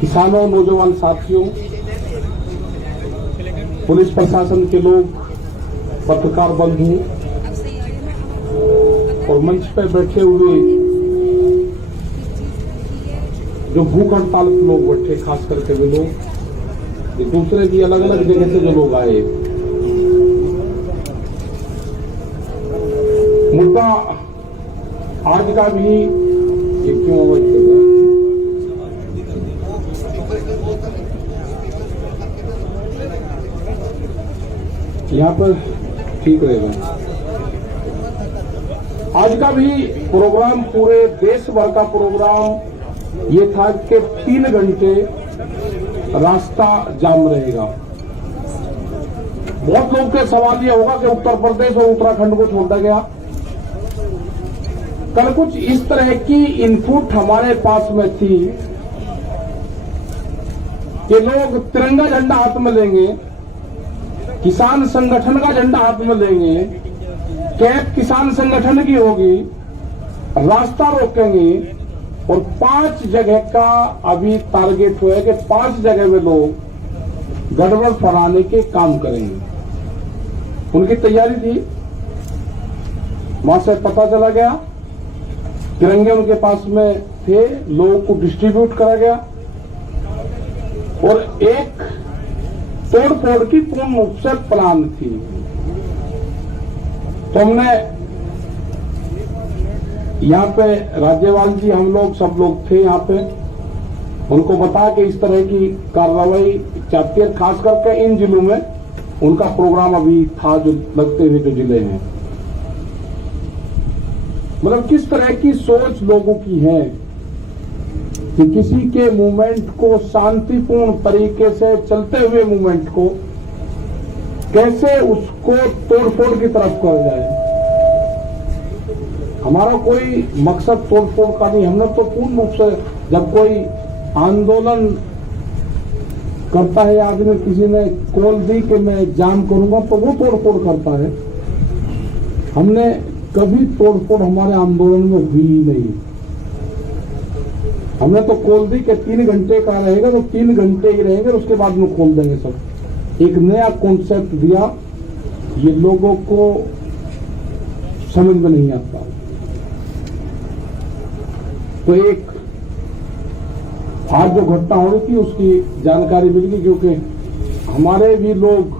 किसानों, नौजवान साथियों, पुलिस प्रशासन के लोग, पत्रकार बंधु और मंच पर बैठे हुए जो भूख हड़ताल के लोग बैठे, खास करके वे लोग, दूसरे भी अलग अलग जगह से जो लोग आए। मुद्दा आज का भी ये क्यों अवॉइड कर रहा है? यहाँ पर ठीक रहेगा। आज का भी प्रोग्राम, पूरे देश भर का प्रोग्राम ये था कि 3 घंटे रास्ता जाम रहेगा। बहुत लोग के सवाल ये होगा कि उत्तर प्रदेश और उत्तराखंड को छोड़ा गया। कल कुछ इस तरह की इनपुट हमारे पास में थी कि लोग तिरंगा झंडा हाथ में लेंगे, किसान संगठन का झंडा हाथ में लेंगे, कैप किसान संगठन की होगी, रास्ता रोकेंगे और 5 जगह का अभी टारगेट हुआ है कि 5 जगह में लोग गड़बड़ फैलाने के काम करेंगे। उनकी तैयारी थी। वहां से पता चला गया, तिरंगे उनके पास में थे, लोगों को डिस्ट्रीब्यूट करा गया और एक तोड़ फोड़ की पूर्ण रूप से प्लान थी। तो हमने यहाँ पे राज्यपाल जी, हम लोग सब लोग थे यहाँ पे, उनको बता के इस तरह की कार्रवाई चाहती है। खास करके इन जिलों में उनका प्रोग्राम अभी था, जो लगते हुए जो जिले हैं, मतलब किस तरह की सोच लोगों की है कि किसी के मूवमेंट को, शांतिपूर्ण तरीके से चलते हुए मूवमेंट को कैसे उसको तोड़फोड़ की तरफ कर जाए। हमारा कोई मकसद तोड़फोड़ का नहीं। हमने तो पूर्ण रूप से, जब कोई आंदोलन करता है आदमी, किसी ने कॉल दी कि मैं जाम करूंगा, तो वो तोड़फोड़ करता है। हमने कभी तोड़फोड़ हमारे आंदोलन में हुई ही नहीं। हमने तो खोल दी कि 3 घंटे का रहेगा तो 3 घंटे ही रहेंगे, उसके बाद में खोल देंगे सब। एक नया कॉन्सेप्ट दिया, ये लोगों को समझ में नहीं आता। तो एक आज जो घटना हो रही थी उसकी जानकारी मिल गई, क्योंकि हमारे भी लोग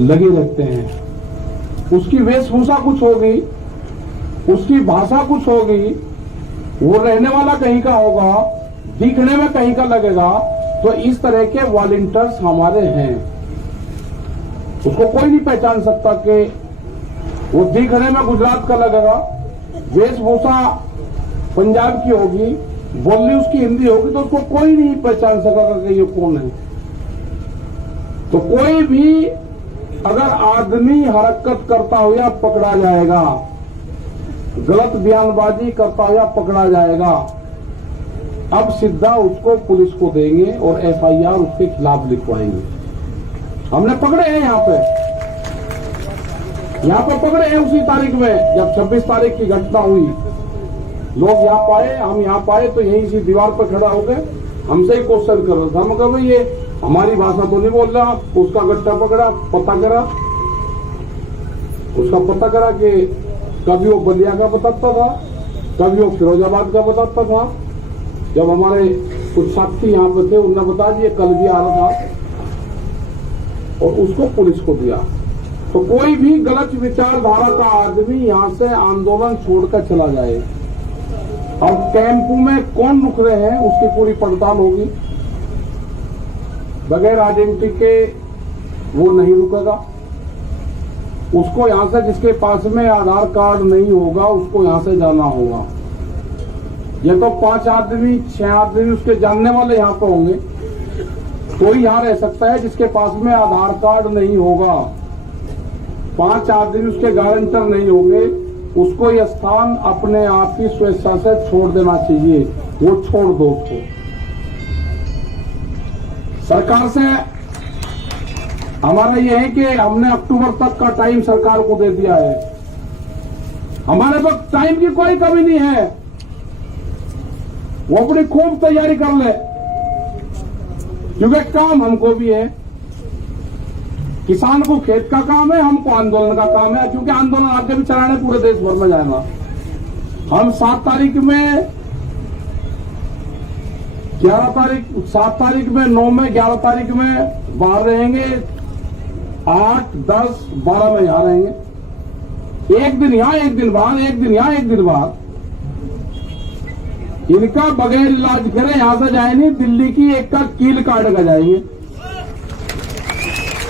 लगे रहते हैं। उसकी वेशभूषा कुछ होगी, उसकी भाषा कुछ होगी, वो रहने वाला कहीं का होगा, दिखने में कहीं का लगेगा। तो इस तरह के वॉलंटियर्स हमारे हैं। उसको कोई नहीं पहचान सकता कि वो दिखने में गुजरात का लगेगा, वेशभूषा पंजाब की होगी, बोलनी उसकी हिंदी होगी, तो उसको कोई नहीं पहचान सकेगा कि ये कौन है। तो कोई भी अगर आदमी हरकत करता हो या पकड़ा जाएगा, गलत बयानबाजी करता हुआ पकड़ा जाएगा। अब सीधा उसको पुलिस को देंगे और एफआईआर उसके खिलाफ लिखवाएंगे। हमने पकड़े हैं यहाँ पे पकड़े हैं उसी तारीख में, जब 26 तारीख की घटना हुई। लोग यहाँ पाए, हम यहाँ पाए, तो यहीं सी दीवार पर खड़ा हो गए, हमसे ही क्वेश्चन कर रहा था। हम कहा भाई ये हमारी भाषा तो नहीं बोल रहा। उसका गट्टा पकड़ा, पता करा, उसका पता करा कि कभी वो बलिया का बताता था, कभी वो फिरोजाबाद का बताता था। जब हमारे कुछ साथी यहाँ पे थे, उन्होंने बता दिया कल भी आ रहा था, और उसको पुलिस को दिया। तो कोई भी गलत विचारधारा का आदमी यहाँ से आंदोलन छोड़कर चला जाए, और कैंप में कौन रुक रहे हैं उसकी पूरी पड़ताल होगी। बगैर आइडेंटिटी के वो नहीं रुकेगा। उसको यहां से, जिसके पास में आधार कार्ड नहीं होगा, उसको यहां से जाना होगा। ये तो 5 आदमी 6 आदमी उसके जानने वाले यहां पर होंगे, तो ही यहां रह सकता है। जिसके पास में आधार कार्ड नहीं होगा, 5 आदमी उसके गारंटर नहीं होंगे, उसको यह स्थान अपने आप की स्वेच्छा से छोड़ देना चाहिए। वो छोड़ दो उसको। सरकार से हमारा यह है कि हमने अक्टूबर तक का टाइम सरकार को दे दिया है। हमारे पास टाइम की कोई कमी नहीं है। वो अपनी खूब तैयारी कर ले, क्योंकि काम हमको भी है। किसान को खेत का काम है, हमको आंदोलन का काम है, क्योंकि आंदोलन आगे भी चलाने पूरे देश भर में जाएगा। हम 7 तारीख में 7 तारीख में 9 में 11 तारीख में बाहर रहेंगे, 8, 10, 12 में यहां रहेंगे। एक दिन यहां, एक दिन बाहर, एक दिन यहां, एक दिन बाहर। इनका बगैर इलाज करे यहां से जाए नहीं, दिल्ली की एक का कील काट कर जाएंगे।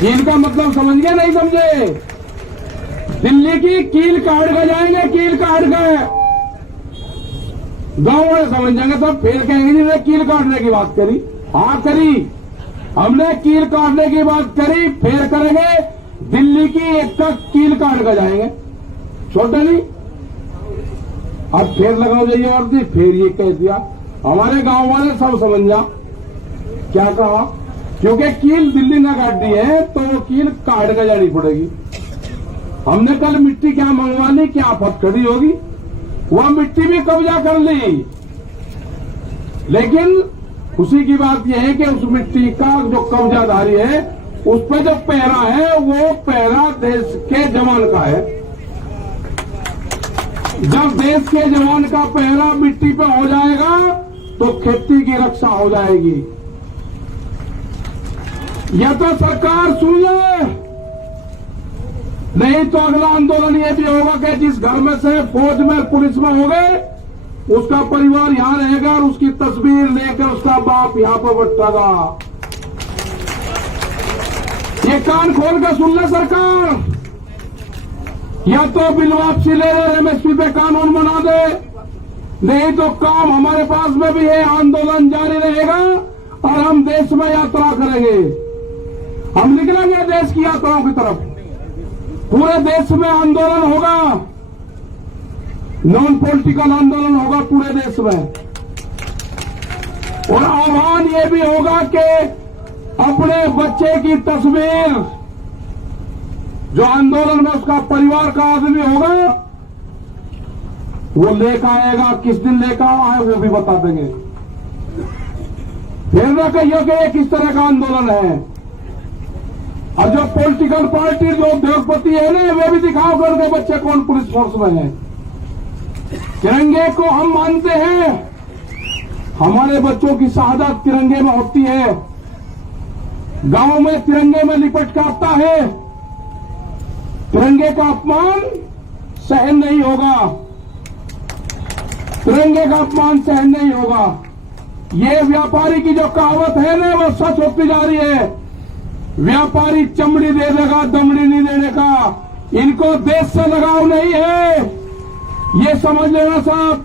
कील का मतलब समझ गए नहीं समझे? दिल्ली की कील काट कर जाएंगे, कील काट कर। गांव वाले समझ जाएंगे, तब फिर कहेंगे जिन्होंने कील काटने की बात करी। हाँ करी, हमने कील काटने की बात करी, फिर करेंगे दिल्ली की एक का कील काट कर जाएंगे, छोटे नहीं। अब फिर लगाओ जाइए वर्दी, फिर ये कह दिया। हमारे गांव वाले सब समझ जा क्या कहा, क्योंकि कील दिल्ली ने काट दी है तो वो कील काट कर जानी पड़ेगी। हमने कल मिट्टी क्या मंगवा ली, क्या आफत खड़ी होगी, वह मिट्टी भी कब्जा कर ली। लेकिन खुशी की बात यह है कि उस मिट्टी का जो कब्जाधारी है, उस पर जो पहरा है, वो पहरा देश के जवान का है। जब देश के जवान का पहरा मिट्टी पे हो जाएगा तो खेती की रक्षा हो जाएगी। यह तो सरकार सुन ले, नहीं तो अगला आंदोलन यह भी होगा कि जिस घर में से फौज में पुलिस में हो गए, उसका परिवार यहां रहेगा और उसकी तस्वीर लेकर उसका बाप यहां पर बैठेगा। ये कान खोल कर सुन ले सरकार, या तो बिल वापसी ले ले, एमएसपी पे कानून बना दे, नहीं तो काम हमारे पास में भी है, आंदोलन जारी रहेगा और हम देश में यात्रा करेंगे। हम निकलेंगे देश की यात्राओं की तरफ, पूरे देश में आंदोलन होगा, नॉन पॉलिटिकल आंदोलन होगा पूरे देश में। और आह्वान ये भी होगा कि अपने बच्चे की तस्वीर, जो आंदोलन में उसका परिवार का आदमी होगा, वो लेकर आएगा। किस दिन लेकर आए वो भी बता देंगे। फिर न कहिए कि ये किस तरह का आंदोलन है। और जो पॉलिटिकल पार्टी जो उद्योगपति है ना, वे भी दिखाओ कर के बच्चे कौन पुलिस फोर्स में है। तिरंगे को हम मानते हैं, हमारे बच्चों की शहादत तिरंगे में होती है। गांव में तिरंगे में लिपट कर आता है, तिरंगे का अपमान सहन नहीं होगा, तिरंगे का अपमान सहन नहीं होगा। ये व्यापारी की जो कहावत है ना, वो सच होती जा रही है। व्यापारी चमड़ी दे देगा, दमड़ी नहीं देने का। इनको देश से लगाव नहीं है, ये समझ लेना साहब।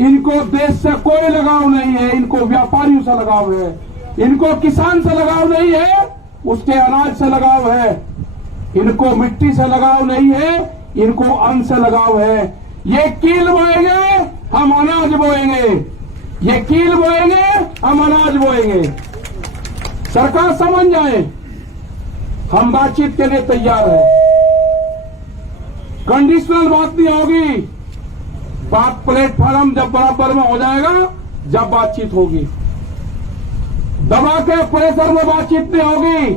इनको देश से कोई लगाव नहीं है, इनको व्यापारियों से लगाव है। इनको किसान से लगाव नहीं है, उसके अनाज से लगाव है। इनको मिट्टी से लगाव नहीं है, इनको अन्न से लगाव है। ये कील बोएंगे, हम अनाज बोएंगे। ये कील बोएंगे, हम अनाज बोएंगे। सरकार समझ जाए, हम बातचीत के लिए तैयार हैं। कंडीशनल बात नहीं होगी, बात प्लेटफॉर्म जब बराबर में हो जाएगा, जब बातचीत होगी। दबा के प्रेशर में बातचीत नहीं होगी।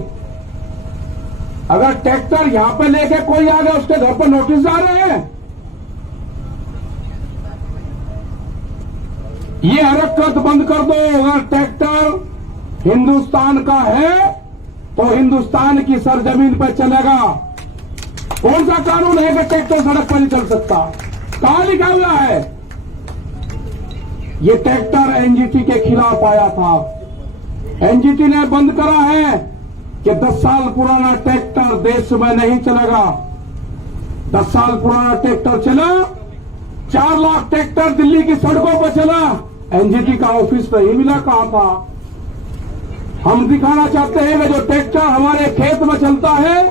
अगर ट्रैक्टर यहां पे लेके कोई आ गया, उसके घर पर नोटिस जा रहे हैं। ये हरकत बंद कर दो। अगर ट्रैक्टर हिंदुस्तान का है तो हिंदुस्तान की सरजमीन पर चलेगा। कौन सा कानून है कि ट्रैक्टर सड़क पर नहीं चल सकता? कहां लिखा हुआ है? ये ट्रैक्टर एनजीटी के खिलाफ आया था। एनजीटी ने बंद करा है कि 10 साल पुराना ट्रैक्टर देश में नहीं चलेगा। 10 साल पुराना ट्रैक्टर चला, 4 लाख ट्रैक्टर दिल्ली की सड़कों पर चला। एनजीटी का ऑफिस नहीं मिला, कहां था? हम दिखाना चाहते हैं कि जो ट्रैक्टर हमारे खेत में चलता है,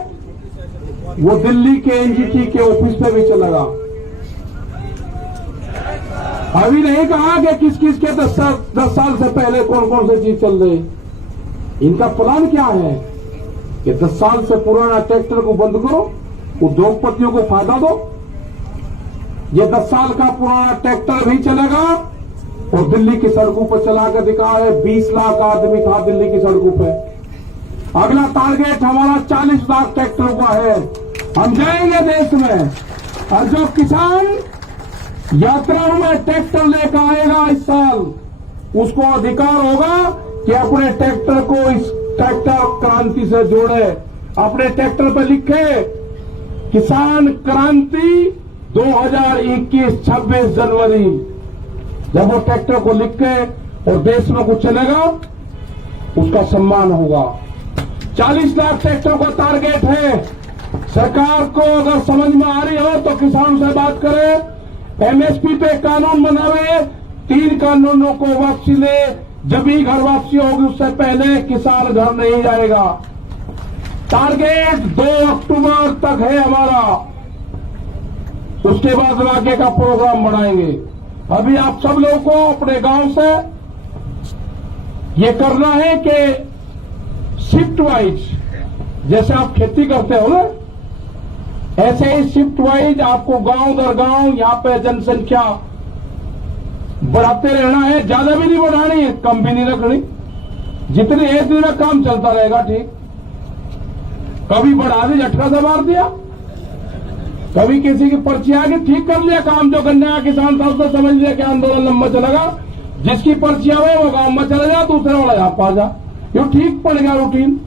वो दिल्ली के एनजीटी के ऑफिस पे भी चलेगा। अभी नहीं कहा कि किस किस के 10 साल से पहले कौन कौन सी चीज चल रही। इनका प्लान क्या है कि 10 साल से पुराना ट्रैक्टर को बंद करो, उद्योगपतियों को फायदा दो। ये 10 साल का पुराना ट्रैक्टर भी चलेगा और दिल्ली की सड़कों पर चला कर दिखाए 20 लाख आदमी था दिल्ली की सड़कों पे। अगला टारगेट हमारा 40 लाख ट्रैक्टरों का है। हम जाएंगे देश में, और जो किसान यात्रा में ट्रैक्टर लेकर आएगा इस साल, उसको अधिकार होगा कि अपने ट्रैक्टर को इस ट्रैक्टर क्रांति से जोड़े। अपने ट्रैक्टर पर लिखे किसान क्रांति 2021 26 जनवरी। जब वो ट्रैक्टर को लिख के और देश में कुछ चलेगा, उसका सम्मान होगा। 40 लाख ट्रैक्टर का टारगेट है। सरकार को अगर समझ में आ रही हो तो किसानों से बात करें, एमएसपी पे कानून बनावे, 3 कानूनों को वापसी ले। जब ही घर वापसी होगी, उससे पहले किसान घर नहीं जाएगा। टारगेट 2 अक्टूबर तक है हमारा, उसके बाद आगे का प्रोग्राम बनाएंगे। अभी आप सब लोगों को अपने गांव से ये करना है कि शिफ्ट वाइज, जैसे आप खेती करते हो ना, ऐसे ही शिफ्ट वाइज आपको गांव दर गांव यहां पे जनसंख्या बढ़ाते रहना है। ज्यादा भी नहीं बढ़ानी, कम भी नहीं रखनी। जितनी एक दिन में काम चलता रहेगा, ठीक। कभी बढ़ा दी, झटका से मार दिया, कभी किसी की पर्ची आ गई, ठीक कर लिया काम। जो गन्ना किसान था उसने समझ लिया कि आंदोलन लंबा चलेगा, जिसकी पर्ची आवे वो गांव में चला जा, दूसरे वाला यहां पा जा। ये ठीक पड़ गया रूटीन।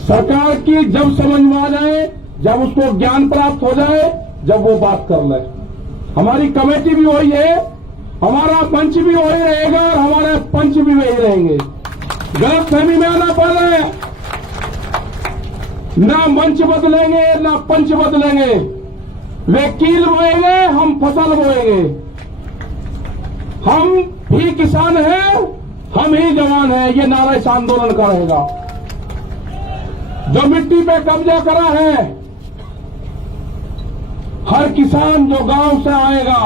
सरकार की जब समझ में आ जाए, जब उसको ज्ञान प्राप्त हो जाए, जब वो बात कर ले। हमारी कमेटी भी वही है, हमारा मंच भी वही रहेगा, और हमारे पंच भी वही रहेंगे। गलत फहमी में आना पड़ रहा है। ना मंच बदलेंगे ना पंच बदलेंगे। वे कील बोएंगे, हम फसल बोएंगे। हम भी किसान हैं, हम ही जवान हैं। ये नारा इस आंदोलन का रहेगा। जो मिट्टी पे कब्जा करा है, हर किसान जो गांव से आएगा,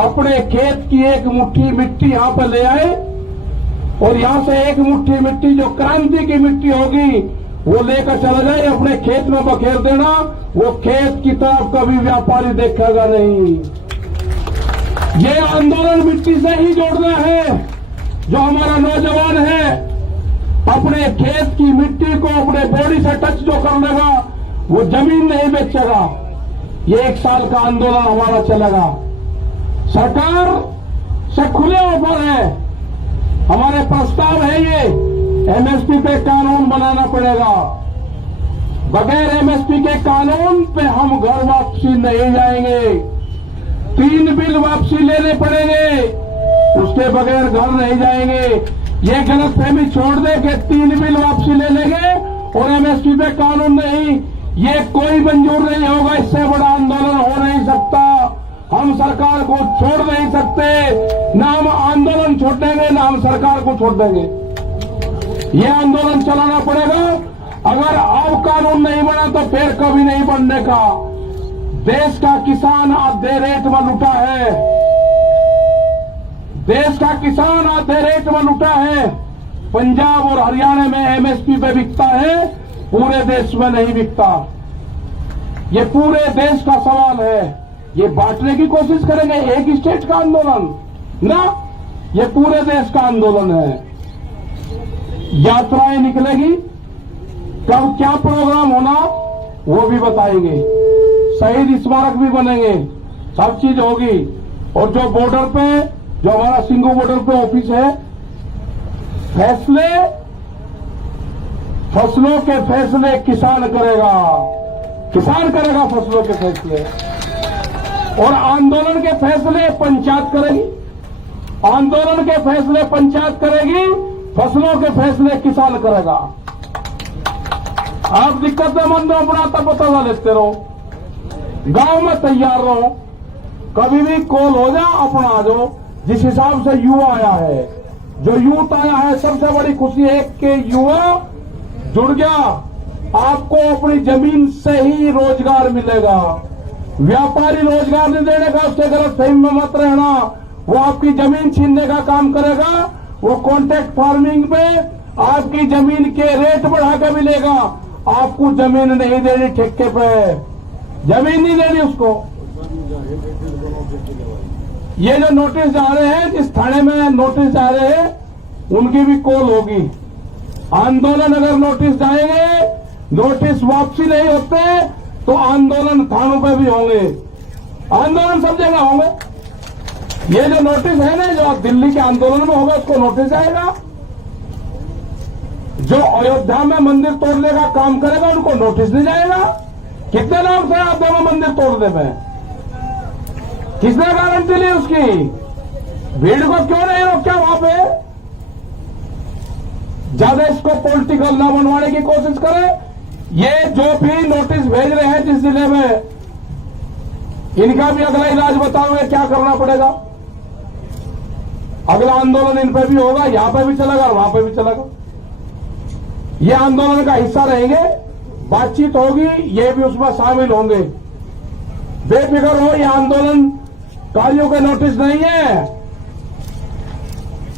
अपने खेत की एक मुट्ठी मिट्टी यहां पर ले आए, और यहां से एक मुट्ठी मिट्टी जो क्रांति की मिट्टी होगी वो लेकर चला जाए, अपने खेत में बखेर देना। वो खेत की तरफ कभी व्यापारी देखेगा नहीं। ये आंदोलन मिट्टी से ही जोड़ना है। जो हमारा नौजवान है, अपने खेत की मिट्टी को अपने बॉडी से टच जो कर लेगा, वो जमीन नहीं बेचेगा। ये 1 साल का आंदोलन हमारा चलेगा। सरकार से खुले ऑफर है, हमारे प्रस्ताव है ये, एमएसपी पे कानून बनाना पड़ेगा। बगैर एमएसपी के कानून पे हम घर वापसी नहीं जाएंगे। 3 बिल वापसी लेने पड़ेंगे, उसके बगैर घर नहीं जाएंगे। ये गलतफहमी छोड़ दे कि 3 बिल वापसी ले लेंगे और एमएसपी पे कानून नहीं, ये कोई मंजूर नहीं होगा। इससे बड़ा आंदोलन हो नहीं सकता। हम सरकार को छोड़ नहीं सकते। ना हम आंदोलन छोड़ देंगे, ना हम सरकार को छोड़ देंगे। ये आंदोलन चलाना पड़ेगा। अगर अब कानून नहीं बना तो फिर कभी नहीं बनने का। देश का किसान आधे रेट में लुटा है। देश का किसान आधे रेट में लुटा है। पंजाब और हरियाणा में एमएसपी पे बिकता है, पूरे देश में नहीं बिकता। ये पूरे देश का सवाल है। ये बांटने की कोशिश करेंगे, एक स्टेट का आंदोलन ना, ये पूरे देश का आंदोलन है। यात्राएं निकलेगी, कब क्या प्रोग्राम होना वो भी बताएंगे। शहीद स्मारक भी बनेंगे, सब चीज होगी। और जो बॉर्डर पे, जो हमारा सिंगू बॉर्डर पे ऑफिस है, फैसले, फसलों के फैसले किसान करेगा। किसान करेगा फसलों के फैसले, और आंदोलन के फैसले पंचायत करेगी। आंदोलन के फैसले पंचायत करेगी, फसलों के फैसले किसान करेगा। आप दिक्कत में मंदो अपना तब बता लेते रहो, गांव में तैयार रहो, कभी भी कॉल हो जा, अपना आ जाओ। जिस हिसाब से युवा आया है, जो यूथ आया है, सबसे बड़ी खुशी है कि युवा जुड़ गया। आपको अपनी जमीन से ही रोजगार मिलेगा। व्यापारी रोजगार नहीं देने का, उससे गलत फहमी में मत रहना। वो आपकी जमीन छीनने का काम करेगा। वो कॉन्ट्रैक्ट फार्मिंग में आपकी जमीन के रेट बढ़ा कर मिलेगा। आपको जमीन नहीं देनी ठेके पे, जमीन नहीं देनी उसको। ये जो नोटिस जा रहे हैं, जिस थाने में नोटिस जा रहे हैं उनकी भी कॉल होगी। आंदोलन अगर नोटिस जाएंगे, नोटिस वापसी नहीं होते तो आंदोलन थानों पे भी होंगे, आंदोलन सब जगह होंगे। ये जो नोटिस है ना, जो दिल्ली के आंदोलन में होगा उसको नोटिस आएगा। जो अयोध्या में मंदिर तोड़ने का काम करेगा उनको नोटिस नहीं जाएगा। कितने लोग थे अयोध्या में मंदिर तोड़ने में? किसने गारंटी ली उसकी? भीड़ को क्यों नहीं रोका वहां पे? ज्यादा इसको पॉलिटिकल ना बनवाने की कोशिश करें। ये जो भी नोटिस भेज रहे हैं जिस जिले में, इनका भी अगला इलाज बताओगे क्या करना पड़ेगा। अगला आंदोलन इन पे भी होगा, यहां पे भी चलेगा और वहां पे भी चलेगा। ये आंदोलन का हिस्सा रहेंगे, बातचीत होगी, ये भी उसमें शामिल होंगे। बेफिक्र हो, ये आंदोलनकारियों के नोटिस नहीं है,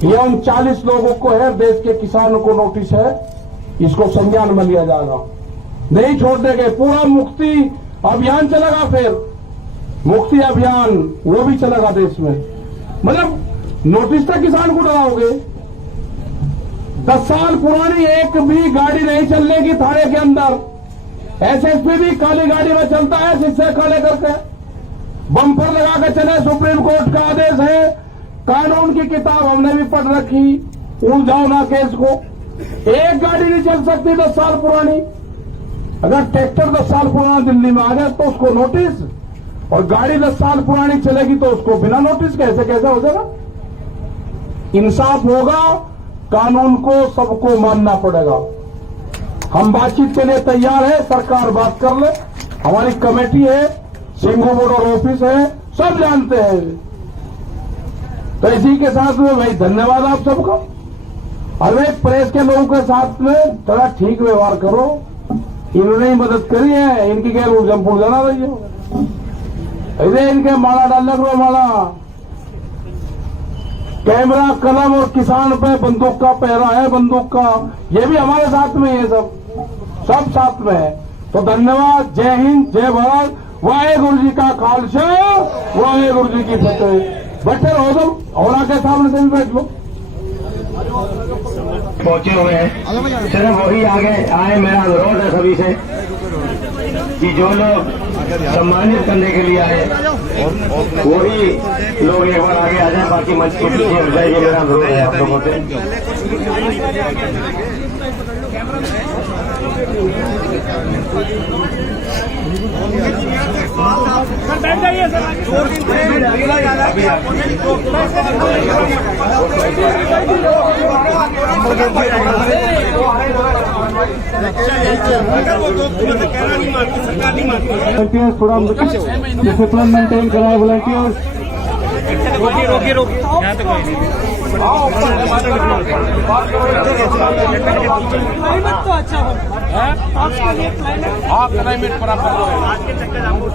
ये उन 40 लोगों को है, देश के किसानों को नोटिस है। इसको संज्ञान में लिया जाएगा, नहीं छोड़ देंगे। पूरा मुक्ति अभियान चलेगा, फिर मुक्ति अभियान वो भी चलेगा देश में। मतलब नोटिस तक किसान को डराओगे। 10 साल पुरानी एक भी गाड़ी नहीं चलने की थाने के अंदर। एसएसपी भी काली गाड़ी में चलता है, शीशे काले करके बम्पर लगा के चले। सुप्रीम कोर्ट का आदेश है, कानून की किताब हमने भी पढ़ रखी, उलझाओ ना केस को। एक गाड़ी नहीं चल सकती 10 साल पुरानी। अगर ट्रैक्टर 10 साल पुराना दिल्ली में आ गया तो उसको नोटिस, और गाड़ी 10 साल पुरानी चलेगी तो उसको बिना नोटिस कैसे हो जाएगा? इंसाफ होगा, कानून को सबको मानना पड़ेगा। हम बातचीत के लिए तैयार है, सरकार बात कर ले। हमारी कमेटी है, सिंघू बॉर्डर ऑफिस है, सब जानते हैं। तो इसी के साथ में भाई धन्यवाद आप सबका। अरे प्रेस के लोगों के साथ में थोड़ा ठीक व्यवहार करो। इन्होंने ही मदद करी है, इनकी क्या उलझन पुलझन आ रही है। अरे इनके माला डालने को माला, कैमरा, कलम और किसान पे बंदूक का पहरा है, बंदूक का। ये भी हमारे साथ में है, सब साथ में है। तो धन्यवाद, जय हिंद, जय भारत, वाहेगुरु जी का खालसा, वाहेगुरु जी की फतेह। बैठे रहो तुम, और आके सामने से भी बैठ लो। पहुंचे हुए हैं, सिर्फ वही आगे आए। मेरा अनुरोध है सभी से कि जो लोग सम्मानित करने के लिए आए वही लोग एक बार आगे आ जाए, बाकी मंच के पीछे हट जाए। ये मेरा अनुरोध है आप लोगों से। बैठ जाइए सर। वॉलंटियर्स थोड़ा डिसिप्लिन मेंटेन कराए। वॉलंटियर्स रोकिए यहाँ तो कोई नहीं। क्लाइमेट तो अच्छा हो, क्लाइमेट बराबर आज के चक्कर आपको